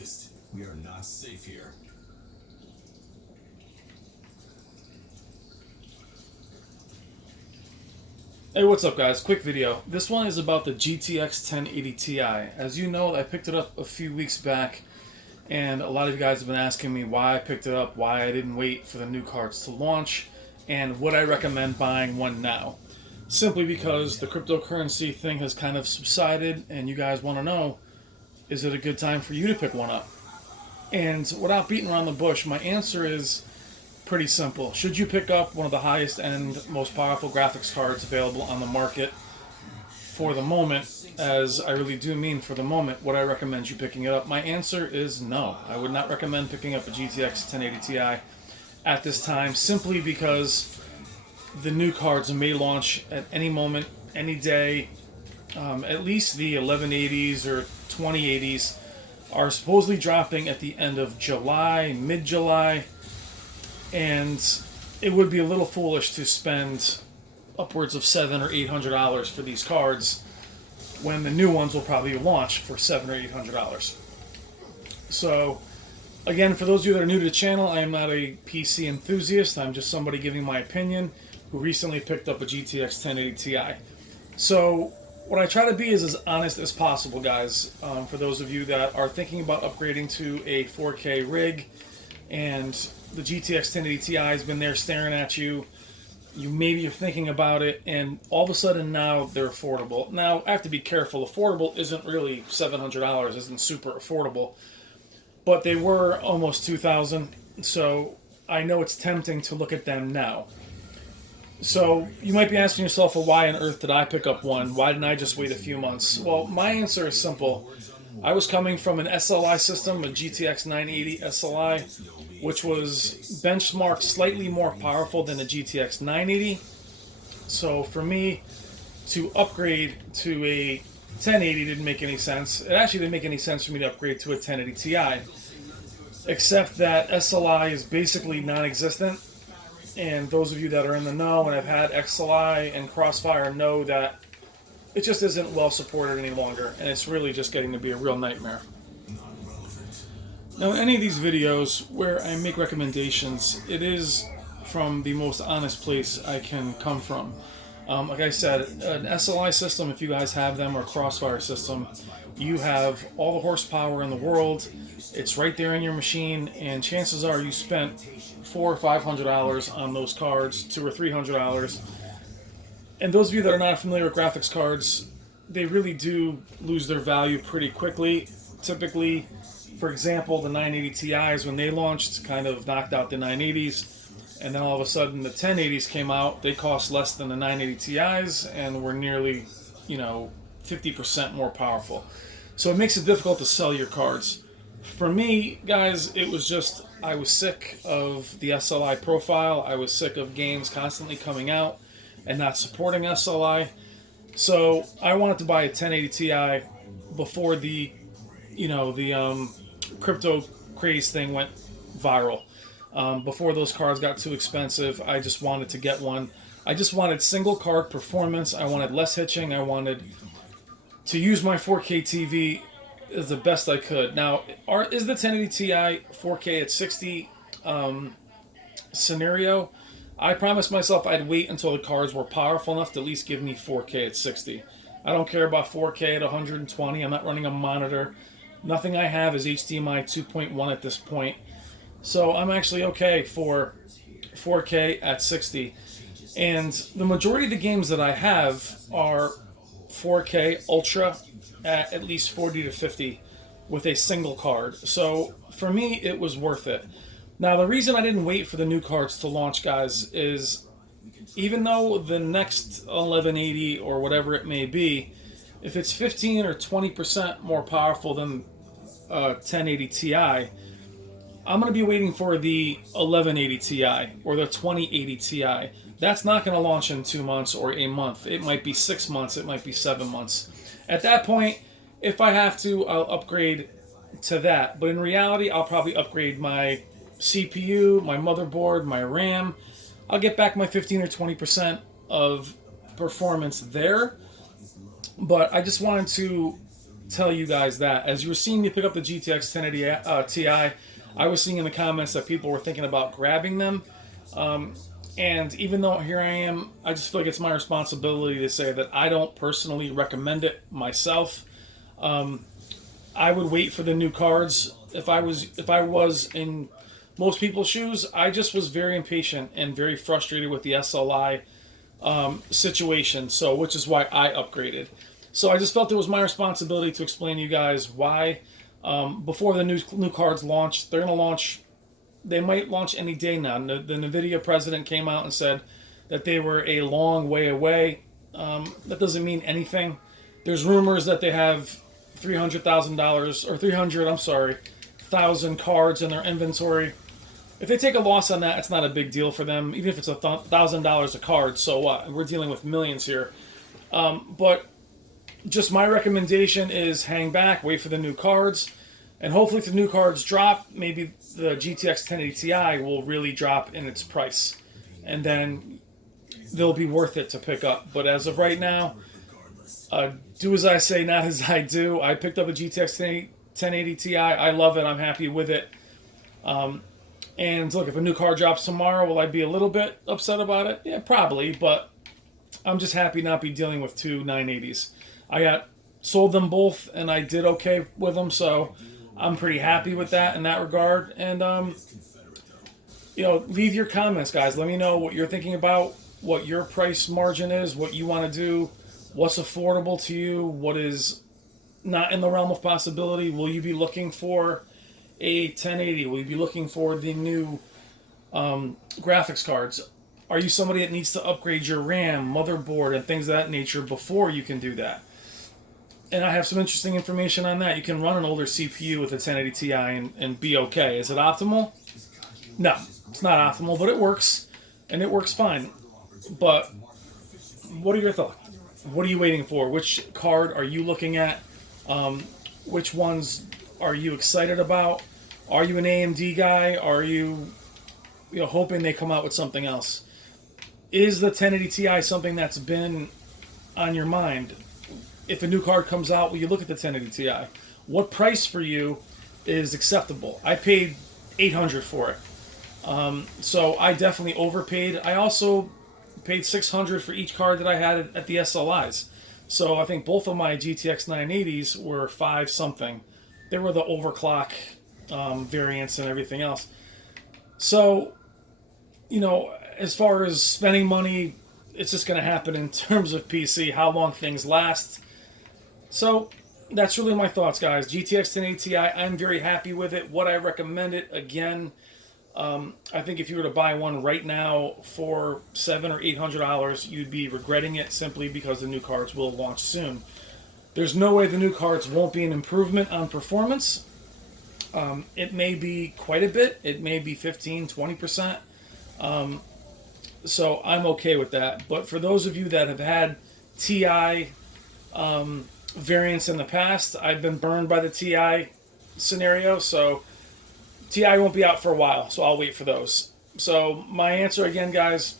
focused. We are not safe here. Hey, what's up guys? Quick video. This one is about the GTX 1080 Ti. As you know, I picked it up a few weeks back, and a lot of you guys have been asking me why I picked it up, why I didn't wait for the new cards to launch, and would I recommend buying one now. Simply because the cryptocurrency thing has kind of subsided, and you guys want to know, is it a good time for you to pick one up? And without beating around the bush, my answer is pretty simple. Should you pick up one of the highest end, most powerful graphics cards available on the market for the moment, as I really do mean for the moment, would I recommend you picking it up? My answer is no. I would not recommend picking up a GTX 1080 Ti at this time, simply because the new cards may launch at any moment, any day. At least the 1180s or 2080s are supposedly dropping at the end of July, mid-July, and it would be a little foolish to spend upwards of $700 or $800 for these cards when the new ones will probably launch for $700 or $800. So, again, for those of you that are new to the channel, I am not a PC enthusiast. I'm just somebody giving my opinion who recently picked up a GTX 1080 Ti. So, what I try to be is as honest as possible, guys. For those of you that are thinking about upgrading to a 4K rig, and the GTX 1080 Ti has been there staring at you. Maybe you're thinking about it, and all of a sudden now they're affordable. Now, I have to be careful. Affordable isn't really $700, isn't super affordable. But they were almost $2,000, so I know it's tempting to look at them now. So you might be asking yourself, well, why on earth did I pick up one? Why didn't I just wait a few months? Well, my answer is simple. I was coming from an SLI system, a GTX 980 SLI, which was benchmarked slightly more powerful than the GTX 980. So for me to upgrade to a 1080 didn't make any sense. It actually didn't make any sense for me to upgrade to a 1080 Ti, except that SLI is basically non-existent. And those of you that are in the know and have had XLI and Crossfire know that it just isn't well supported any longer, and it's really just getting to be a real nightmare. Now, in any of these videos where I make recommendations, it is from the most honest place I can come from. Like I said, an SLI system, if you guys have them, or Crossfire system, you have all the horsepower in the world. It's right there in your machine, and chances are you spent $400 or $500 on those cards, $200 or $300. And those of you that are not familiar with graphics cards, they really do lose their value pretty quickly. Typically, for example, the 980 Ti's, when they launched, kind of knocked out the 980s. And then all of a sudden the 1080s came out. They cost less than the 980 Ti's and were nearly, 50% more powerful. So it makes it difficult to sell your cards. For me, guys, it was just, I was sick of the SLI profile. I was sick of games constantly coming out and not supporting SLI. So I wanted to buy a 1080 Ti before the crypto craze thing went viral. Before those cards got too expensive, I just wanted to get one. I just wanted single card performance. I wanted less hitching. I wanted to use my 4K TV as the best I could. Now, is the 1080 Ti 4K at 60 scenario? I promised myself I'd wait until the cards were powerful enough to at least give me 4K at 60. I don't care about 4K at 120. I'm not running a monitor. Nothing I have is HDMI 2.1 at this point. So I'm actually okay for 4K at 60. And the majority of the games that I have are 4K Ultra at least 40 to 50 with a single card. So for me, it was worth it. Now, the reason I didn't wait for the new cards to launch, guys, is even though the next 1180 or whatever it may be, if it's 15 or 20% more powerful than 1080 Ti, I'm going to be waiting for the 1180 Ti or the 2080 Ti. That's not going to launch in 2 months or a month. It might be 6 months. It might be 7 months. At that point, if I have to, I'll upgrade to that. But in reality, I'll probably upgrade my CPU, my motherboard, my RAM. I'll get back my 15 or 20% of performance there. But I just wanted to tell you guys that. As you were seeing me pick up the GTX 1080 Ti, I was seeing in the comments that people were thinking about grabbing them. And even though here I am, I just feel like it's my responsibility to say that I don't personally recommend it myself. I would wait for the new cards. If I was in most people's shoes, I just was very impatient and very frustrated with the SLI situation. So, which is why I upgraded. So I just felt it was my responsibility to explain to you guys why. Before the new cards launch, they're gonna launch. They might launch any day now. The NVIDIA president came out and said that they were a long way away. That doesn't mean anything. There's rumors that they have $300,000 or 300,000 cards in their inventory. If they take a loss on that, it's not a big deal for them. Even if it's $1,000 a card, so what? We're dealing with millions here. But just my recommendation is hang back, wait for the new cards, and hopefully if the new cards drop, maybe the GTX 1080 Ti will really drop in its price, and then they'll be worth it to pick up. But as of right now, do as I say, not as I do. I picked up a GTX 1080 Ti. I love it. I'm happy with it. And look, if a new card drops tomorrow, will I be a little bit upset about it? Yeah, probably, but I'm just happy not be dealing with two 980s. I sold them both, and I did okay with them, so I'm pretty happy with that in that regard. And, leave your comments, guys. Let me know what you're thinking about, what your price margin is, what you want to do, what's affordable to you, what is not in the realm of possibility. Will you be looking for a 1080? Will you be looking for the new graphics cards? Are you somebody that needs to upgrade your RAM, motherboard, and things of that nature before you can do that? And I have some interesting information on that. You can run an older CPU with a 1080 Ti and be okay. Is it optimal? No, it's not optimal, but it works, and it works fine. But what are your thoughts? What are you waiting for? Which card are you looking at? Which ones are you excited about? Are you an AMD guy? Are you hoping they come out with something else? Is the 1080 Ti something that's been on your mind? If a new card comes out, will you look at the 1080 Ti? What price for you is acceptable? I paid $800 for it. So I definitely overpaid. I also paid $600 for each card that I had at the SLIs. So I think both of my GTX 980s were 5 something. They were the overclock variants and everything else. So, as far as spending money, it's just going to happen in terms of PC, how long things last. So that's really my thoughts, guys. GTX 1080 Ti, I'm very happy with it. Would I recommend it? Again, I think if you were to buy one right now for $700 or $800, you'd be regretting it simply because the new cards will launch soon. There's no way the new cards won't be an improvement on performance. It may be quite a bit. It may be 15, 20%. So I'm okay with that. But for those of you that have had Ti variants in the past, I've been burned by the Ti scenario. So Ti won't be out for a while. So I'll wait for those. So my answer again, guys,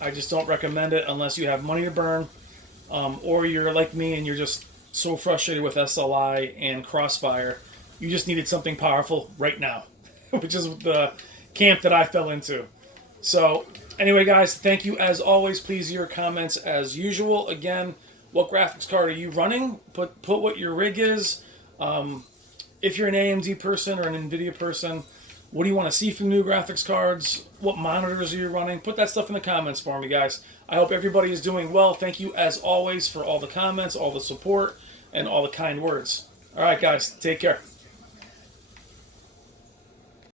I just don't recommend it unless you have money to burn, or you're like me and you're just so frustrated with SLI and Crossfire. You just needed something powerful right now, which is the camp that I fell into. So anyway, guys, thank you as always. Please your comments as usual. Again, what graphics card are you running? Put what your rig is. If you're an AMD person or an NVIDIA person, what do you want to see from new graphics cards? What monitors are you running? Put that stuff in the comments for me, guys. I hope everybody is doing well. Thank you as always for all the comments, all the support, and all the kind words. All right, guys, take care.